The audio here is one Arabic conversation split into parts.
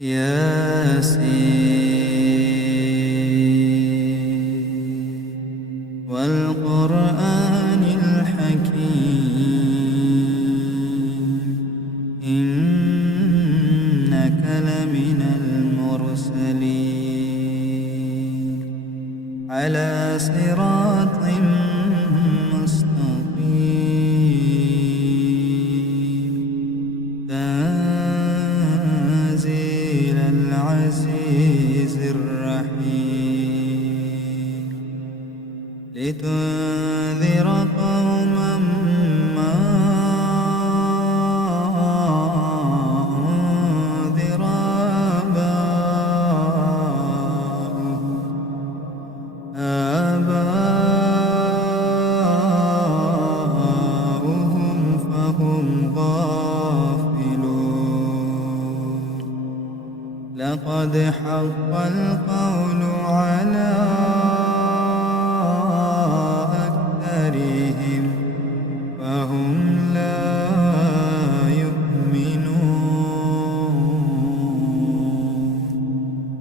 ياسين والقرآن الحكيم إنك لمن المرسلين على صراط مستقيم تنزيل العزيز الرحيم لتنذر قوما ما أنذر آباؤهم فهم غافلون لقد حق القول على أكثرهم فهم لا يؤمنون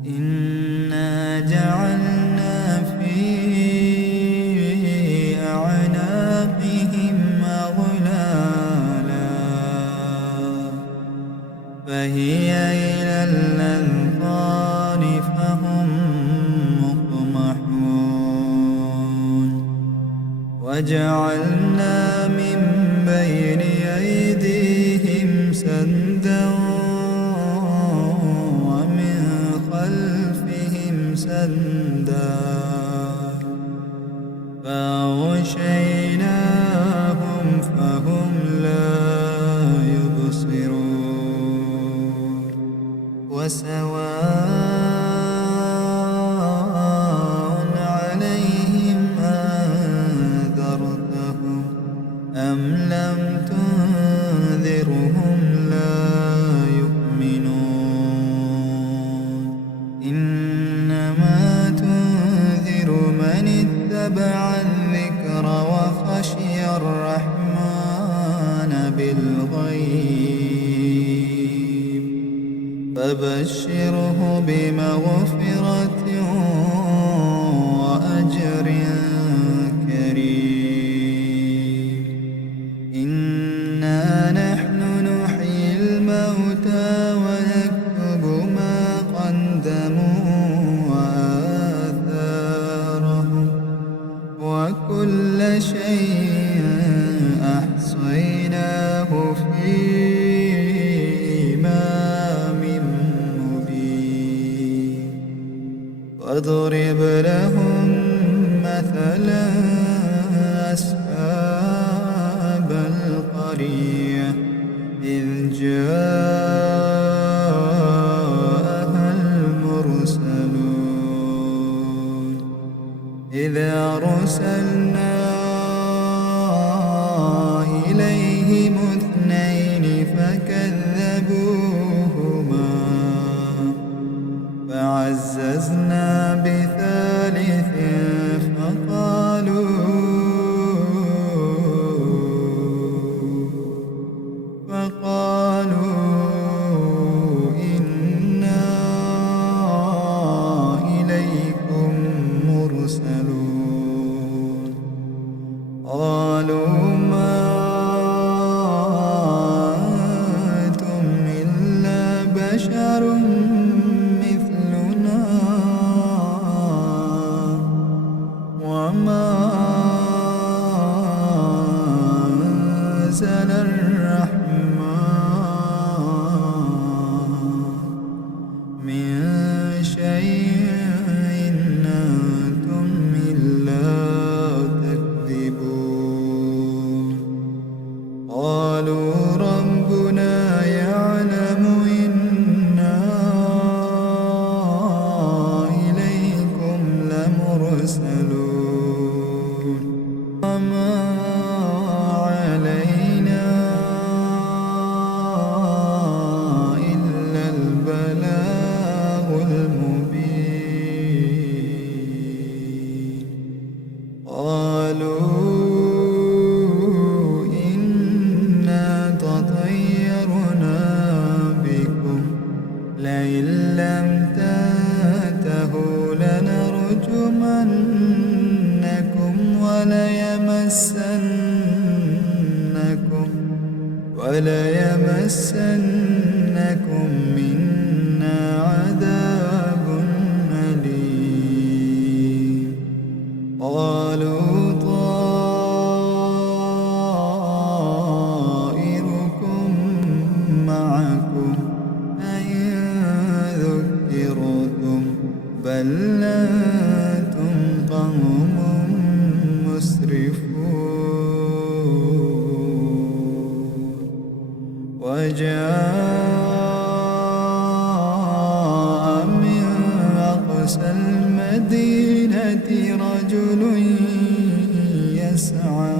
إنا جعلنا في أعناقهم أغلالا فهي إلى الأذقان فهم مقمحون وجعلنا من بين أيديهم سدا ومن خلفهم سدا فأغشيناهم فهم لا يبصرون وسواء عليهم أنذرتهم أم لم تنذرهم لا يؤمنون إنما تنذر من اتبع الذكر وخشي الرحمن بالغيب فبشره بمغفرة وأجر كريم إنا نحن نحيي الموتى ونكتب ما قدموا وآثارهم وكل شيء أحصيناه في إمام مبين واضرب لهم مثلا أصحاب القرية إذ جاءها المرسلون إذا أرسلنا إليهم اثنين فكذبوهما فعززنا بثالث فقالوا إنا إليكم مرسلون قالوا ما أنتم إلا بشر مثلنا وما أنزل الرحمن من شيء إن أنتم إلا تكذبون قالوا ربنا يعلم إنا لكم منا عذاب أليم قالوا طائركم معكم أئن ذكرتم بل أنتم قوم مسرفون وجاء من أقصى المدينة رجل يسعى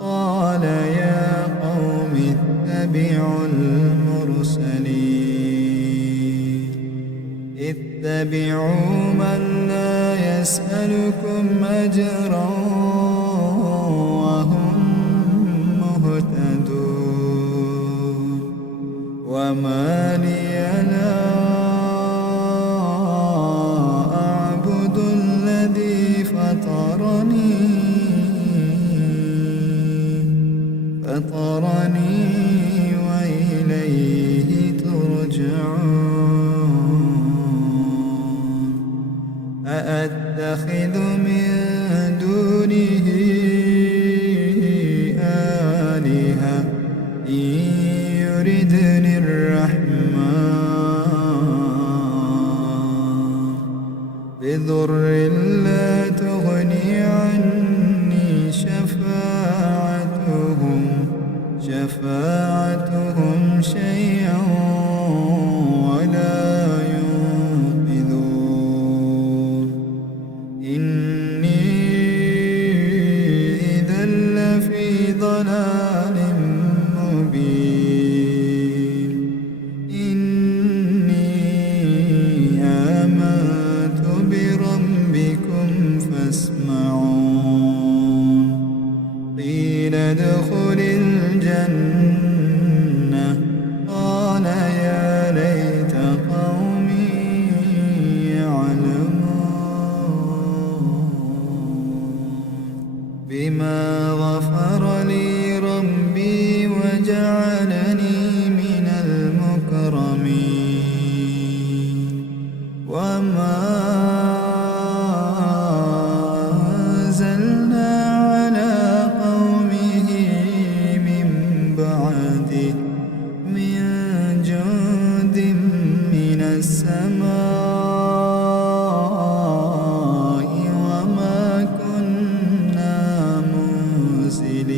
قال يا قوم اتبعوا المرسلين اتبعوا من لا يسألكم أجرا وهم مهتدون وما لي لا أعبد الذي فطرني وإليه ترجعون أأتخذ من دونه آلهة إن يردني الرحمن بضر لا تغني عني شفاعتهم شيئا ولا ينقذون إني إذا لفي ضلال مبين إني آمنت بربكم فاسمعون قيل ادخل الجنة قال يا ليت قومي يعلمون بما غفر لي ربي وجعلني من المكرمين وما أنزلنا على قومه من بعده من جند من السماء وما كنا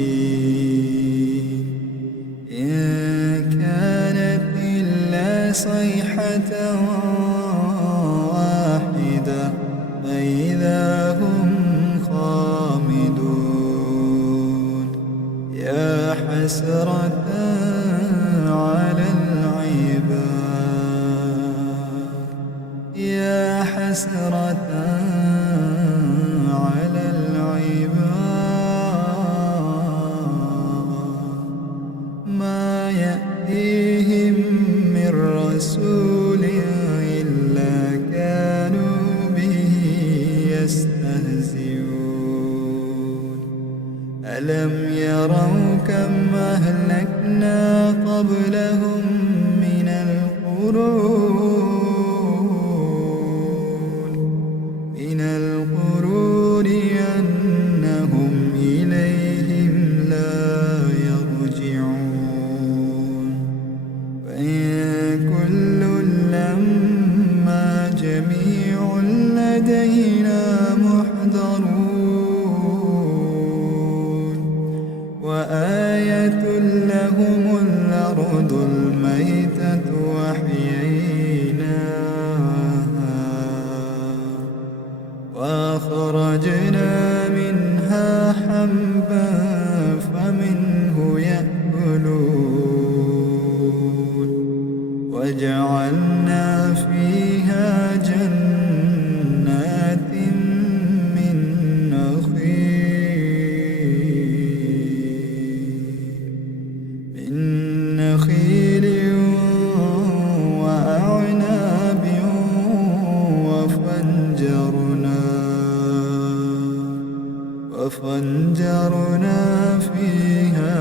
منزلين إن كانت إلا صيحة واحدة فإذا هم خامدون يا حسرة على العباد يا حسرة على العباد ما يأتيهم من رسول إلا كانوا به يستهزئون ألم يروا كم أهلكنا قبلهم من القرون أنهم إليهم لا يرجعون فإن كل لما جميع لدينا محضرون وآية لهم الأرض الميتة وأحييناها وأخرجنا منها حبا فمنه يأكلون وجعلنا فيها جنات من نخيل وأعناب وفجرنا فيها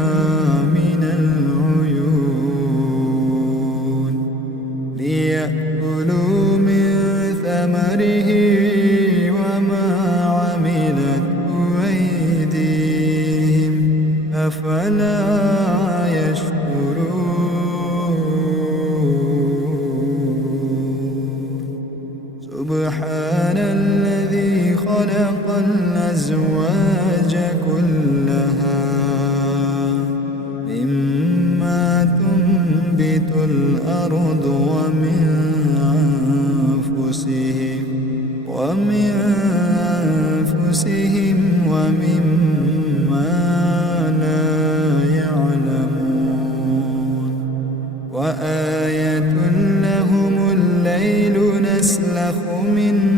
من العيون به وما عملت أيديهم أفلا يشكرون سبحان الذي خلق الأزواج كلها مما تنبت الأرض ومن أنفسهم ومما لا يعلمون وآية لهم الليل نسلخ منه